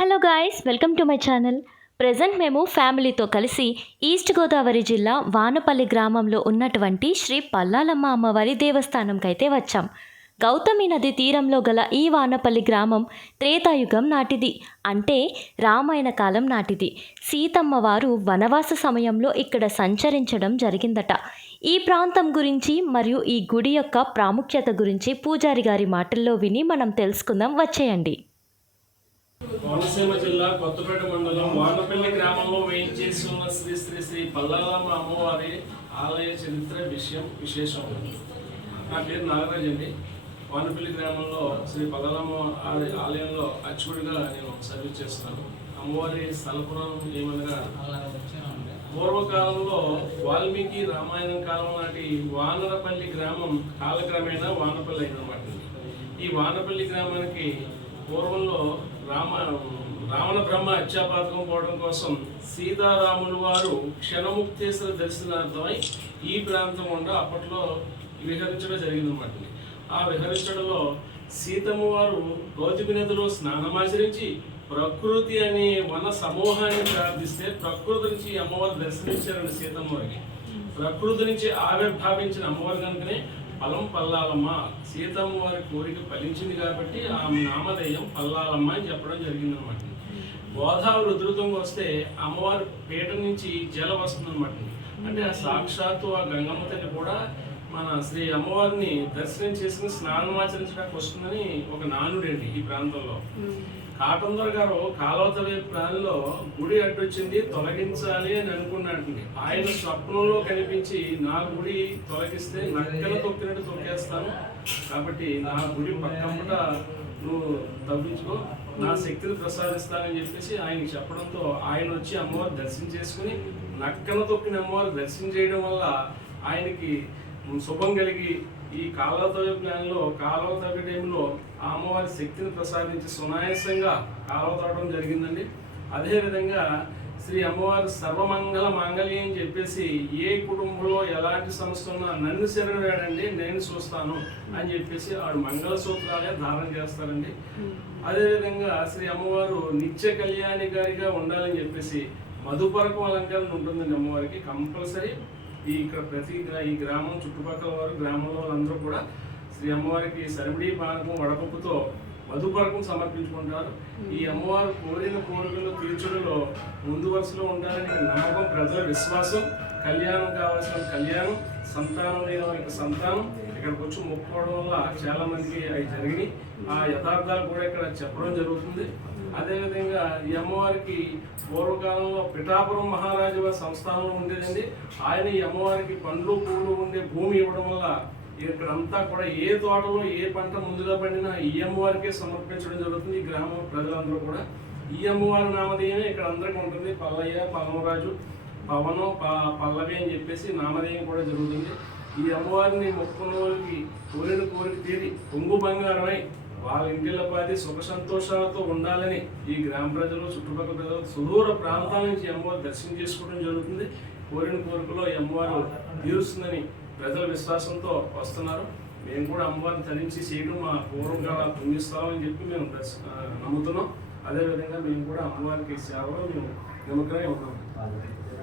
Hello guys welcome to my channel. Present మేము ఫ్యామిలీతో కలిసి ఈస్ట్ గోదావరి జిల్లా వానపల్లి గ్రామంలో ఉన్నటువంటి శ్రీ పల్లాలమ్మ అమ్మవారి దేవస్థానంకైతే వచ్చాం. గౌతమి నది తీరంలో గల ఈ వానపల్లి గ్రామం త్రేతాయుగం నాటిది. అంటే రామాయణ కాలం నాటిది. సీతమ్మ వారు వనవాస సమయంలో ఇక్కడ సంచరించడం జరిగిందట. ఈ ప్రాంతం గురించి మరియు ఈ గుడి యొక్క ప్రాముఖ్యత గురించి పూజారి గారి మాటల్లో విని మనం తెలుసుకుందాం. వచ్చేయండి. కోనసీమ జిల్లా కొత్తపేట మండలం వానపల్లి గ్రామంలో వేయించేసి ఉన్న శ్రీ శ్రీ శ్రీ పల్లాలమ్మ అమ్మవారి ఆలయ చరిత్ర విషయం విశేషం. నా పేరు నాగరాజ్ అండి. వానపల్లి గ్రామంలో శ్రీ పల్లాలమ్మ ఆలయ- ఆలయంలో అర్చకుడిగా నేను సర్వీస్ చేస్తున్నాను. అమ్మవారి స్థలపురం ఏమనగా? పూర్వకాలంలో వాల్మీకి రామాయణం కాలం నాటి వానరపల్లి గ్రామం కాలక్రమేణా వానపల్లి అయిందన్నమాట. ఈ వానపల్లి గ్రామానికి పూర్వంలో రామ రావణ బ్రహ్మ హత్యాపాతకం పోవడం కోసం సీతారాములు వారు క్షణముక్తేశ్వర దర్శనార్థమై ఈ ప్రాంతం గుండా అప్పట్లో విహరించడం జరిగిందన్నమాట. ఆ విహరించడంలో సీతమ్మ వారు గౌతమి నదిలో స్నానమాచరించి ప్రకృతి అనే వన సమూహాన్ని ప్రార్థిస్తే ప్రకృతి నుంచి అమ్మవారు దర్శనించారండి సీతమ్మ వారికి. ప్రకృతి నుంచి ఆవిర్భావించిన అమ్మవారు కనుకనే ఫలం పల్లాలమ్మ. సీతమ్మ వారి కోరిక ఫలించింది కాబట్టి ఆమె నామధేయం పల్లాలమ్మ అని చెప్పడం జరిగిందనమాట గోదావరి ఉధృతంగా వస్తే అమ్మవారి పీట నుంచి జలం వస్తుందన్నమాట. అంటే ఆ సాక్షాత్తు ఆ గంగమ్మ తల్లి కూడా మన శ్రీ అమ్మవారిని దర్శనం చేసుకుని స్నానం ఆచరించడానికి వస్తుందని ఒక నానుడండి ఈ ప్రాంతంలో. కాటన్ దొర గారు కాలువతవే ప్రాణంలో గుడి అడ్డొచ్చింది తొలగించాలి అని అనుకున్నాడండి ఆయన స్వప్నంలో కనిపించి నా గుడి తొలగిస్తే నక్కల తొక్కినట్టు తొక్కేస్తాను. కాబట్టి నా గుడి పక్కమ్మట నువ్వు తవ్వించుకో నా శక్తిని ప్రసాదిస్తానని చెప్పేసి ఆయనకి చెప్పడంతో ఆయన వచ్చి అమ్మవారు దర్శనం చేసుకుని నక్కన తొక్కిన అమ్మవారు దర్శనం చేయడం వల్ల ఆయనకి శుభం కలిగి ఈ కాలువ తవ్వే ప్లాన్లో కాలువ తవ్వే టైంలో ఆ అమ్మవారి శక్తిని ప్రసాదించి సునాయాసంగా కాలువ తవ్వడం జరిగిందండి. అదేవిధంగా శ్రీ అమ్మవారు సర్వమంగళ మాంగళ్యం అని చెప్పేసి ఏ కుటుంబంలో ఎలాంటి సమస్య ఉన్నా నన్ను శరణు వేడండి నేను చూస్తాను అని చెప్పేసి ఆవిడ మంగళ సూత్రాలే ధారణ చేస్తారండి. అదేవిధంగా శ్రీ అమ్మవారు నిత్య కళ్యాణి గారిగా ఉండాలని చెప్పేసి మధుపరకం అలంకరణ ఉంటుందండి అమ్మవారికి కంపల్సరీ. ఈ ఇక్కడ ప్రతి గ్రా- ఈ గ్రామం చుట్టుపక్కల వారు గ్రామంలో వాళ్ళందరూ కూడా శ్రీ అమ్మవారికి సరిమిడి పానకం వడపప్పుతో మధుపరకం సమర్పించుకుంటారు. ఈ అమ్మవారు కోరిన కోరికలు తీర్చడంలో ముందు వరుసలో ఉండాలని నమ్మకం ప్రజల విశ్వాసం. కళ్యాణం కావాల్సిన కళ్యాణం. సంతానం లేని వారికి సంతానం ఇక్కడికి వచ్చి మొక్కుకోవడం వల్ల చాలా మందికి అవి జరిగినాయి. ఆ యథార్థాలు కూడా ఇక్కడ చెప్పడం జరుగుతుంది. అదేవిధంగా ఈ అమ్మవారికి పూర్వకాలంలో పిఠాపురం మహారాజు వారి సంస్థానంలో ఉండేదండి. ఆయన ఈ అమ్మవారికి పండ్లు పూలు ఉండే భూమి ఇవ్వడం వల్ల ఇక్కడంతా కూడా ఏ తోటలో ఏ పంట ముందుగా పండినా ఈ అమ్మవారికే సమర్పించడం జరుగుతుంది. ఈ గ్రామ ప్రజలందరూ కూడా. ఈ అమ్మవారి నామధేయమే ఇక్కడ అందరికీ ఉంటుంది. పల్లయ్య పల్లవరాజు పవను పల్లవి అని చెప్పేసి నామధేయం కూడా జరుగుతుంది. ఈ అమ్మవారిని మొక్కున్న వాళ్ళకి కోరిన కోరిక తీరి పొంగు బంగారమై వాళ్ళ ఇంటిలో పాది సుఖ సంతోషాలతో ఉండాలని ఈ గ్రామ ప్రజలు చుట్టుపక్కల ప్రజలు సుదూర ప్రాంతాల నుంచి అమ్మవారు దర్శనం చేసుకోవడం జరుగుతుంది. కోరిన కోరికలో ఈ అమ్మవారు తీరుస్తుందని ప్రజల విశ్వాసంతో వస్తున్నారు. మేము కూడా అమ్మవారిని తరించి చేయడం మా పూర్వకాల పుణ్యస్థలం చెప్పి మేము నమ్ముతున్నాం. అదేవిధంగా మేము కూడా అమ్మవారికి సేవలో మేము నిమగ్నమై ఉన్నాం.